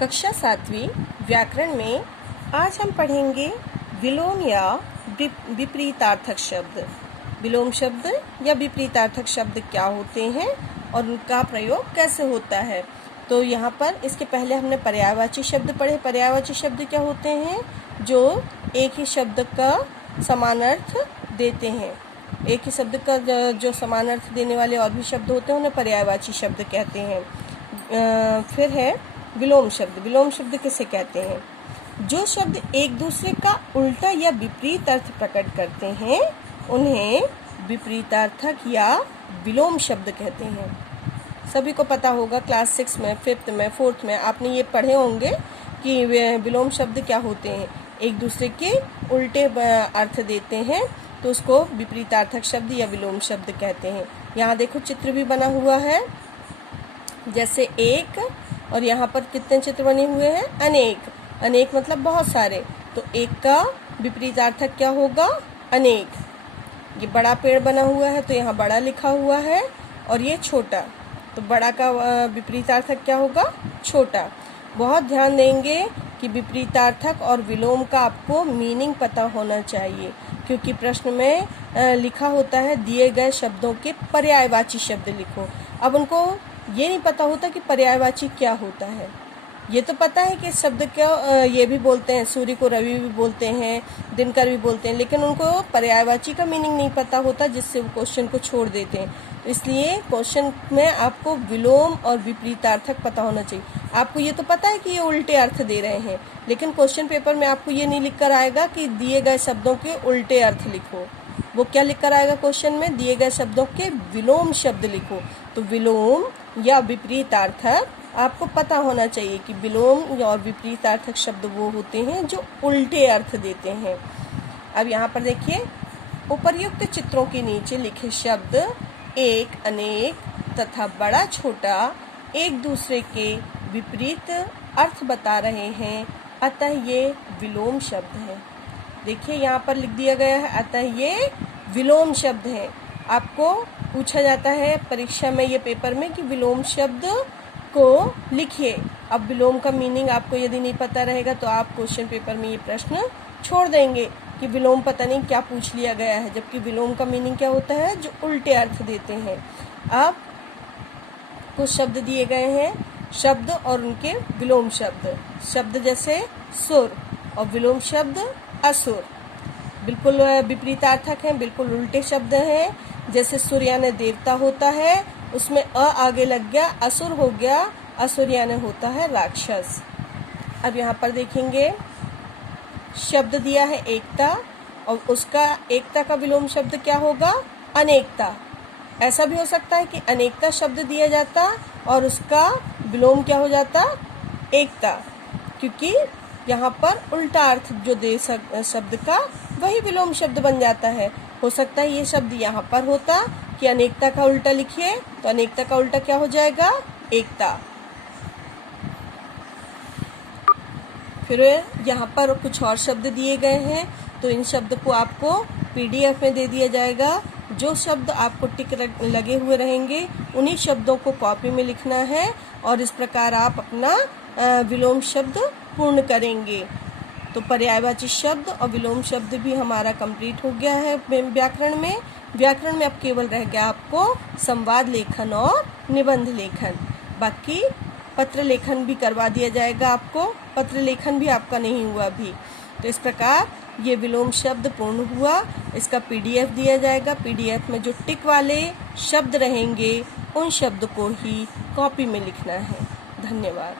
कक्षा 7वीं व्याकरण में आज हम पढ़ेंगे विलोम या विपरीतार्थक शब्द। विलोम शब्द या विपरीतार्थक शब्द क्या होते हैं और उनका प्रयोग कैसे होता है। तो यहाँ पर इसके पहले हमने पर्यायवाची शब्द पढ़े। पर्यायवाची शब्द क्या होते हैं? जो एक ही शब्द का समान अर्थ देते हैं। एक ही शब्द का जो समान अर्थ देने वाले और भी शब्द होते हैं उन्हें पर्यायवाची शब्द कहते हैं। फिर है विलोम शब्द। विलोम शब्द किसे कहते हैं? जो शब्द एक दूसरे का उल्टा या विपरीत अर्थ प्रकट करते हैं उन्हें विपरीतार्थक या विलोम शब्द कहते हैं। सभी को पता होगा, क्लास 6 में, 5th में, 4th में आपने ये पढ़े होंगे कि विलोम शब्द क्या होते हैं। एक दूसरे के उल्टे अर्थ देते हैं तो उसको विपरीतार्थक शब्द या विलोम शब्द कहते हैं। यहाँ देखो चित्र भी बना हुआ है, जैसे एक, और यहाँ पर कितने चित्र बने हुए हैं? अनेक। अनेक मतलब बहुत सारे। तो एक का विपरीतार्थक क्या होगा? अनेक। ये बड़ा पेड़ बना हुआ है तो यहाँ बड़ा लिखा हुआ है, और ये छोटा, तो बड़ा का विपरीतार्थक क्या होगा? छोटा। बहुत ध्यान देंगे कि विपरीतार्थक और विलोम का आपको मीनिंग पता होना चाहिए, क्योंकि प्रश्न में लिखा होता है दिए गए शब्दों के पर्यायवाची शब्द लिखो। अब उनको ये नहीं पता होता कि पर्यायवाची क्या होता है। ये तो पता है कि शब्द क्या ये भी बोलते हैं, सूर्य को रवि भी बोलते हैं, दिनकर भी बोलते हैं, लेकिन उनको पर्यायवाची का मीनिंग नहीं पता होता, जिससे वो क्वेश्चन को छोड़ देते हैं। तो इसलिए क्वेश्चन में आपको विलोम और विपरीतार्थक पता होना चाहिए। आपको ये तो पता है कि ये उल्टे अर्थ दे रहे हैं, लेकिन क्वेश्चन पेपर में आपको ये नहीं लिख कर आएगा कि दिए गए शब्दों के उल्टे अर्थ लिखो। वो क्या लिख कर आएगा क्वेश्चन में? दिए गए शब्दों के विलोम शब्द लिखो। तो विलोम या विपरीतार्थक आपको पता होना चाहिए कि विलोम और विपरीतार्थक शब्द वो होते हैं जो उल्टे अर्थ देते हैं। अब यहाँ पर देखिए, उपर्युक्त चित्रों के नीचे लिखे शब्द एक, अनेक तथा बड़ा, छोटा एक दूसरे के विपरीत अर्थ बता रहे हैं, अतः ये विलोम शब्द है। देखिए यहाँ पर लिख दिया गया है, अतः ये विलोम शब्द है। आपको पूछा जाता है परीक्षा में, ये पेपर में, कि विलोम शब्द को लिखिए। अब विलोम का मीनिंग आपको यदि नहीं पता रहेगा तो आप क्वेश्चन पेपर में ये प्रश्न छोड़ देंगे कि विलोम पता नहीं क्या पूछ लिया गया है, जबकि विलोम का मीनिंग क्या होता है? जो उल्टे अर्थ देते हैं। अब कुछ शब्द दिए गए हैं, शब्द और उनके विलोम शब्द। शब्द जैसे सुर और विलोम शब्द असुर, बिल्कुल विपरीतार्थक हैं, बिल्कुल उल्टे शब्द हैं। जैसे सुर यानी देवता होता है, उसमें अ आगे लग गया, असुर हो गया। असुर यानी होता है राक्षस। अब यहाँ पर देखेंगे, शब्द दिया है एकता, और उसका एकता का विलोम शब्द क्या होगा? अनेकता। ऐसा भी हो सकता है कि अनेकता शब्द दिया जाता और उसका विलोम क्या हो जाता? एकता, क्योंकि यहाँ पर उल्टा अर्थ जो दे शब्द का वही विलोम शब्द बन जाता है। हो सकता है ये शब्द यहाँ पर होता कि अनेकता का उल्टा लिखिए, तो अनेकता का उल्टा क्या हो जाएगा? एकता। फिर यहाँ पर कुछ और शब्द दिए गए हैं, तो इन शब्द को आपको PDF में दे दिया जाएगा। जो शब्द आपको टिक लगे हुए रहेंगे उन्हीं शब्दों को कॉपी में लिखना है, और इस प्रकार आप अपना विलोम शब्द पूर्ण करेंगे। तो पर्यायवाची शब्द और विलोम शब्द भी हमारा कंप्लीट हो गया है व्याकरण में। व्याकरण में अब केवल रह गया आपको संवाद लेखन और निबंध लेखन। बाकी पत्र लेखन भी करवा दिया जाएगा आपको। पत्र लेखन भी आपका नहीं हुआ अभी। तो इस प्रकार ये विलोम शब्द पूर्ण हुआ। इसका PDF दिया जाएगा। PDF में जो टिक वाले शब्द रहेंगे उन शब्द को ही कॉपी में लिखना है। धन्यवाद।